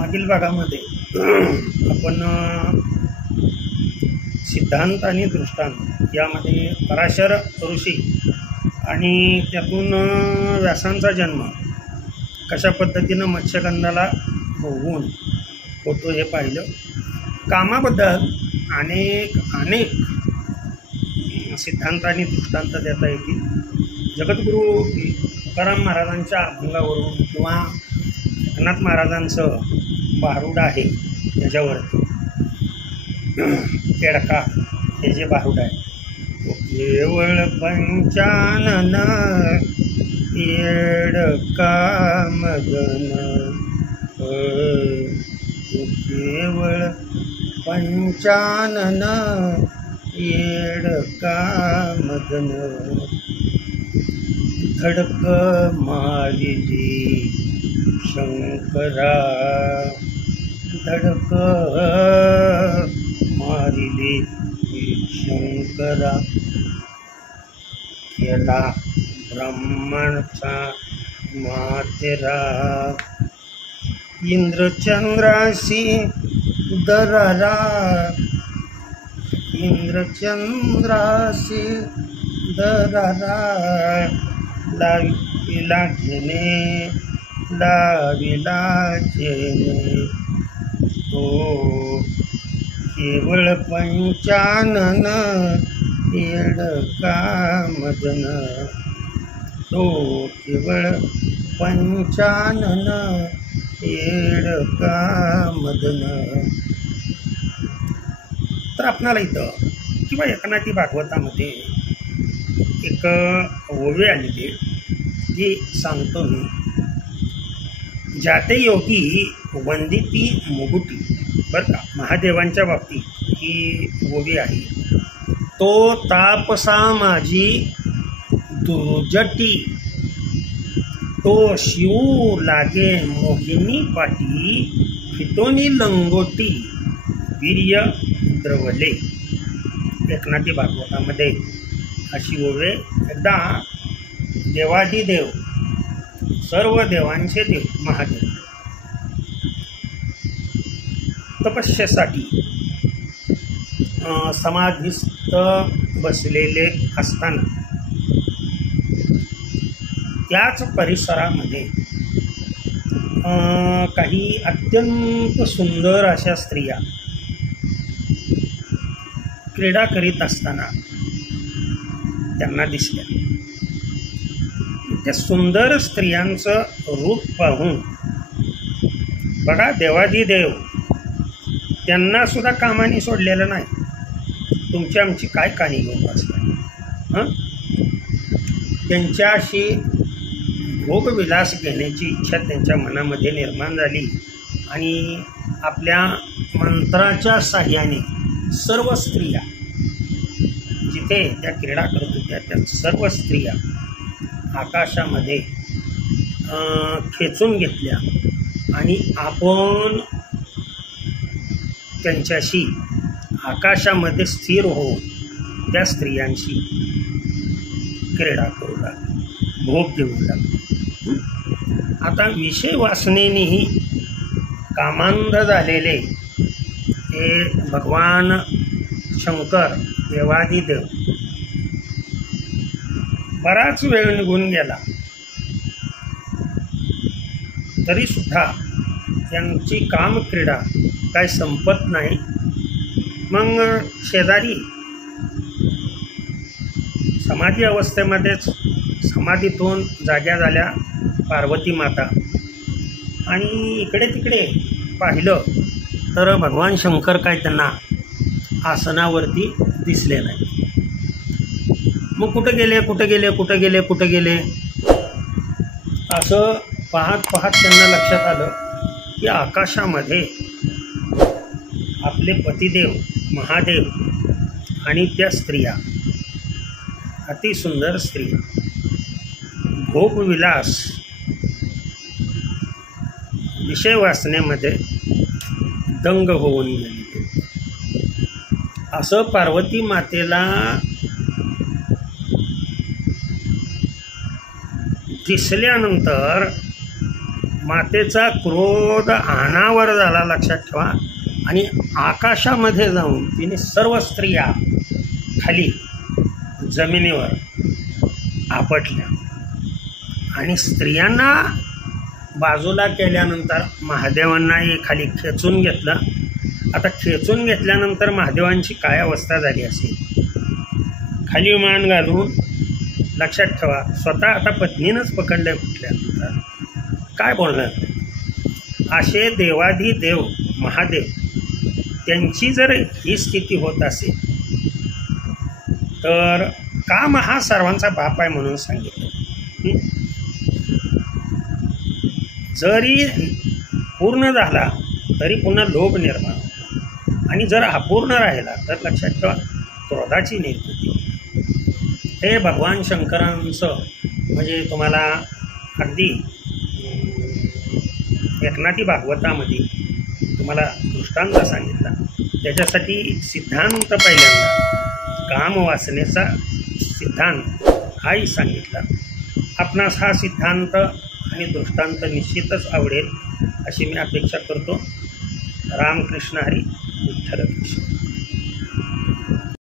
मागील भागामध्ये आपण सिद्धांत आणि दृष्टांत यामध्ये पराशर ऋषी आणि त्यातून व्यासांचा जन्म कशा पद्धतीनं मत्स्यगंधाला होऊन होतो हे पाहिलं. कामाबद्दल अनेक सिद्धांत आणि दृष्टांत देता येतील. जगद्गुरू तुकाराम महाराजांच्या अभंगावरून किंवा एकनाथ महाराजांचं भारुड आहे त्याच्यावरती केडका हे जे भारुड आहे तो केवळ पंचानन येडका मगन, तो केवळ पंचानन येडका मगन, धडक मारिली शंकरा, धडक मारिली शंकरा, केला ब्रह्मणचा मातेरा, इंद्रचंद्राशी दरारा, इंद्रचंद्राशी दरारा, लाविला घेणे लाविला घेणे, तो केवळ पंचानन येडका मदन, तो केवळ पंचानन येडका मदन. तर आपणाला इथं किंवा एकनाथी भागवतामध्ये एक ओवी आलेली जी सांगतो मी. जाते योगी वंदिती मुगुटी, बरं का, महादेवांच्या बाबतीत ही ओवी आहे. तो तापसा माझी दुर्जटी, तो शिव लागे मोहिनी पाटी, फितोनी लंगोटी वीर्य द्रवले. एकनाथी भागवतामध्ये अशी ओवे. एकदा देवादिदेव, सर्व देवांचे देव महादेव तपस्येसाठी समाधीस्थ बसलेले असताना त्याच परिसरामध्ये काही अत्यंत सुंदर अशा स्त्रिया क्रीडा करीत असताना त्यांना दिसल्या. त्या सुंदर स्त्रियांचं रूप पाहून बघा देवादिदेव त्यांना सुद्धा कामाने सोडलेलं नाही. तुमची आमची काय कहाणी घेऊन बसल्या. त्यांच्याशी भोगविलास घेण्याची इच्छा त्यांच्या मनामध्ये निर्माण झाली आणि आपल्या मंत्राच्या साह्याने सर्व स्त्रिया जिथे त्या क्रीडा करत होत्या त्या सर्व स्त्रिया आकाशामध्ये खेचून घेतल्या आणि आपण त्यांच्याशी आकाशामध्ये स्थिर होऊन त्या स्त्रियांशी क्रीडा करू लागले, भोग घेऊ लागले. आता विषय वासनेनेही कामांध झालेले हे भगवान शंकर देवादिदेव बराच वेळ निघून गेला तरीसुद्धा त्यांची कामक्रीडा काय संपत नाही. मग शेजारी समाधी अवस्थेमध्येच समाधीतून जाग्या झाल्या पार्वती माता आणि इकडे तिकडे पाहिलं तर भगवान शंकर काय त्यांना आसनावरती दिसले नाही. मग कुठं गेले असं पाहत त्यांना लक्षात आलं की आकाशामध्ये आपले पतिदेव महादेव आणि त्या स्त्रिया अतिसुंदर स्त्रिया भोगविलास विषय वासनेमध्ये दंग होऊन गेली. असं पार्वती मातेला दिसल्यानंतर मातेचा क्रोध अनावर झाला, लक्षात ठेवा. आणि आकाशामध्ये जाऊन तिने सर्व स्त्रिया खाली जमिनीवर आपटल्या. आणि स्त्रियांना बाजूला केल्यानंतर महादेवांनाही खाली खेचून घेतलं. आता खेचून घेतल्यानंतर महादेवांची काय अवस्था झाली असेल. खाली मान घालून, लक्षात ठेवा, स्वतः आता पत्नीनंच पकडलं म्हटल्यानंतर काय बोलणार. असे देवाधिदेव महादेव त्यांची जर ही स्थिती होत असेल तर काम हा सर्वांचा बाप आहे म्हणून सांगितलं. जरी पूर्ण झाला तरी पुन्हा लोभ निर्माण होतो. आणि जर अपूर्ण राहिला तर लक्षात ठेवा क्रोधाची निर्मिती. हे भगवान शंकरांचं म्हणजे तुम्हाला अगदी एकनाथी भागवतामध्ये तुम्हाला दृष्टांत सांगितला. त्याच्यासाठी सिद्धांत पहिल्यांदा कामवासनेचा सिद्धांत हाही सांगितला. आपणास हा सिद्धांत आणि दृष्टांत निश्चितच आवडेल अशी मी अपेक्षा करतो. रामकृष्ण हरी, विठ्ठल कृष्ण.